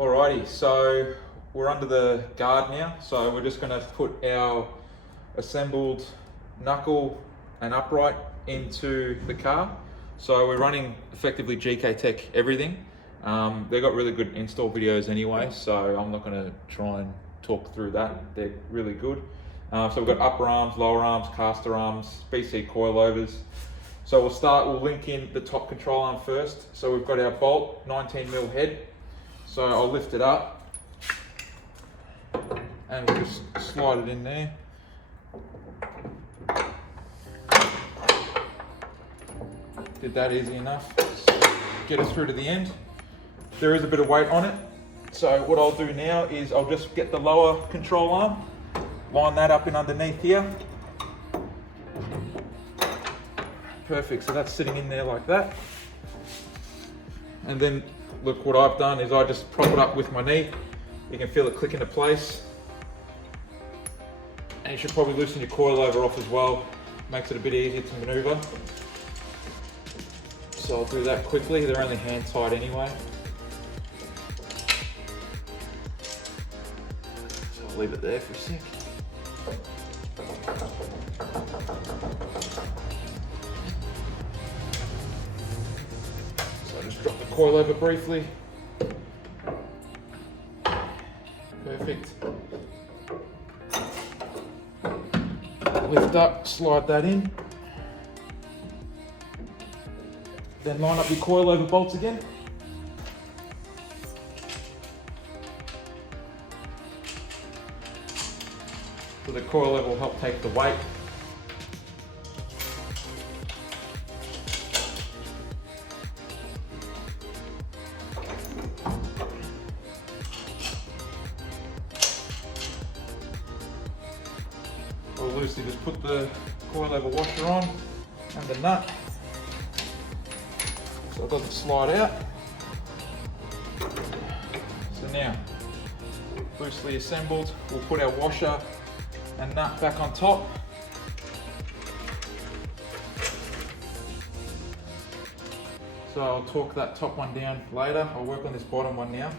Alrighty, so we're under the guard now, so we're just going to put our assembled knuckle and upright into the car. So we're running effectively Gktech everything. They've got really good install videos anyway, so I'm not going to try and talk through that. They're really good. So we've got upper arms, lower arms, caster arms, BC coilovers. So we'll link in the top control arm first. So we've got our bolt 19mm head. So I'll lift it up and we'll just slide it in there. Did that easy enough. Get us through to the end. There is a bit of weight on it. So what I'll do now is I'll just get the lower control arm, line that up in underneath here. Perfect, so that's sitting in there like that. And then look, what I've done is I just prop it up with my knee. You can feel it click into place. And you should probably loosen your coilover off as well. Makes it a bit easier to maneuver. So I'll do that quickly. They're only hand tight anyway. So I'll leave it there for a sec. Just drop the coilover briefly. Perfect. Lift up, slide that in. Then line up your coilover bolts again. So the coilover will help take the weight. Or loosely just put the coilover washer on and the nut so it doesn't slide out. So now, loosely assembled, we'll put our washer and nut back on top. So I'll torque that top one down later. I'll work on this bottom one now.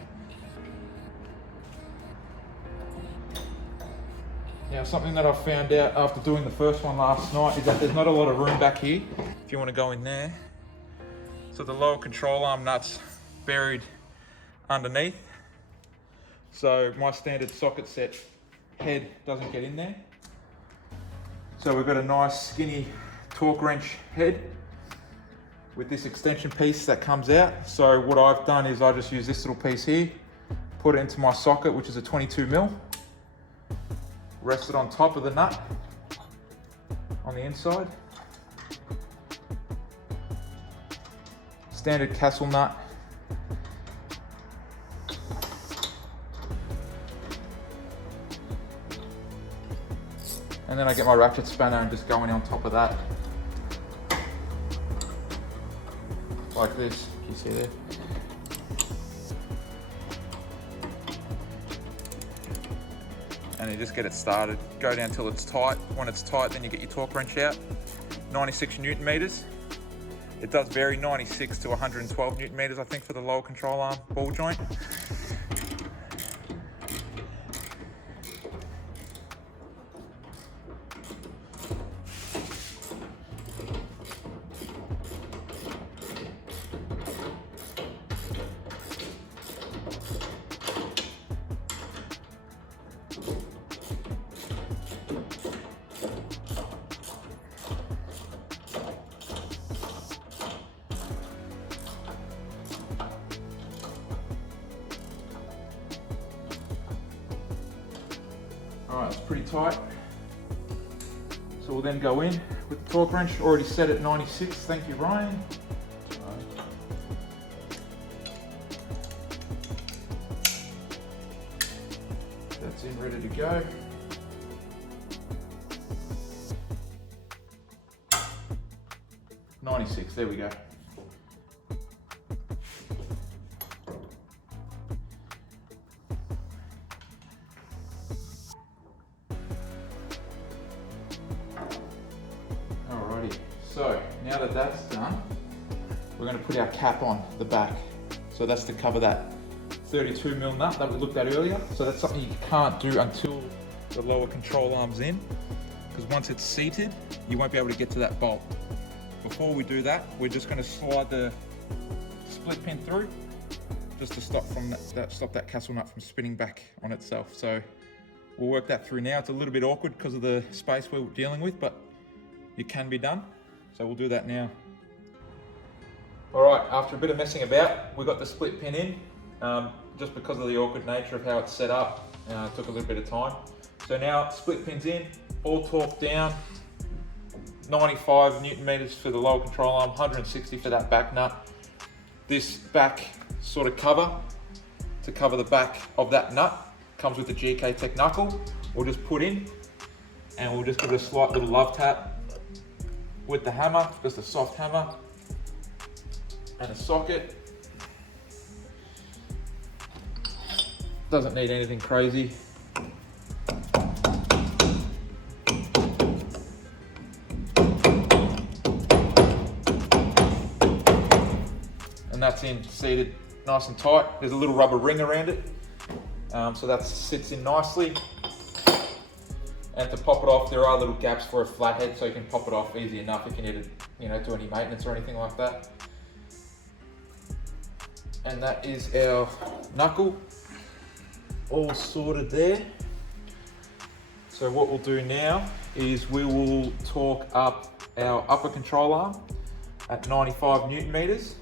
Now, something that I found out after doing the first one last night is that there's not a lot of room back here if you want to go in there. So the lower control arm nut's buried underneath. So my standard socket set head doesn't get in there. So we've got a nice skinny torque wrench head with this extension piece that comes out. So what I've done is I just use this little piece here, put it into my socket, which is a 22mm. Rest it on top of the nut on the inside. Standard castle nut. And then I get my ratchet spanner and just go in on top of that. Like this, can you see there? And you just get it started. Go down till it's tight. When it's tight, then you get your torque wrench out. 96 Newton meters. It does vary, 96 to 112 Newton meters, I think, for the lower control arm ball joint. Alright, it's pretty tight. So we'll then go in with the torque wrench, already set at 96, thank you Ryan. That's in, ready to go. $96, there we go. So now that that's done, we're going to put our cap on the back. So that's to cover that 32mm nut that we looked at earlier. So that's something you can't do until the lower control arm's in, because once it's seated, you won't be able to get to that bolt. Before we do that, we're just going to slide the split pin through, just to stop that castle nut from spinning back on itself. So we'll work that through now. It's a little bit awkward because of the space we're dealing with, but it can be done. So we'll do that now. All right, after a bit of messing about, we got the split pin in. Just because of the awkward nature of how it's set up, it took a little bit of time. So now split pin's in, all torqued down, 95 Newton meters for the lower control arm, 160 for that back nut. This back sort of cover, to cover the back of that nut, comes with the Gktech Knuckle. We'll just put in, and we'll just give it a slight little love tap with the hammer, just a soft hammer, and a socket. Doesn't need anything crazy. And that's in, seated nice and tight. There's a little rubber ring around it, so that sits in nicely. And to pop it off, there are little gaps for a flathead, so you can pop it off easy enough if you need to, do any maintenance or anything like that. And that is our knuckle, all sorted there. So what we'll do now is we will torque up our upper control arm at 95 Newton meters.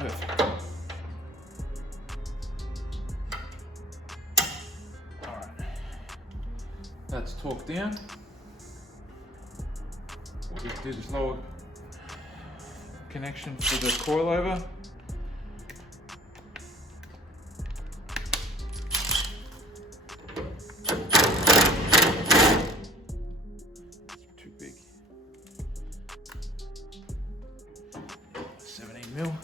Perfect. All right, that's torqued down. We'll just do this lower connection for the coilover. Too big. 17mm.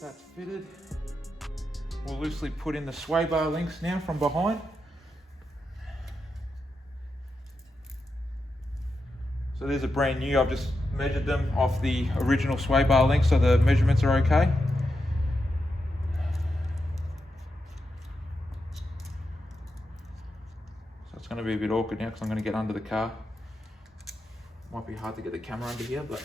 That's fitted. We'll loosely put in the sway bar links now from behind. So there's a brand new, I've just measured them off the original sway bar links, so the measurements are okay. So it's going to be a bit awkward now because I'm going to get under the car. Might be hard to get the camera under here, but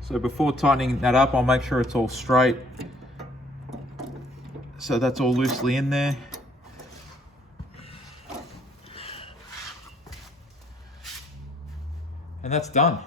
so before tightening that up, I'll make sure it's all straight. So that's all loosely in there. And that's done.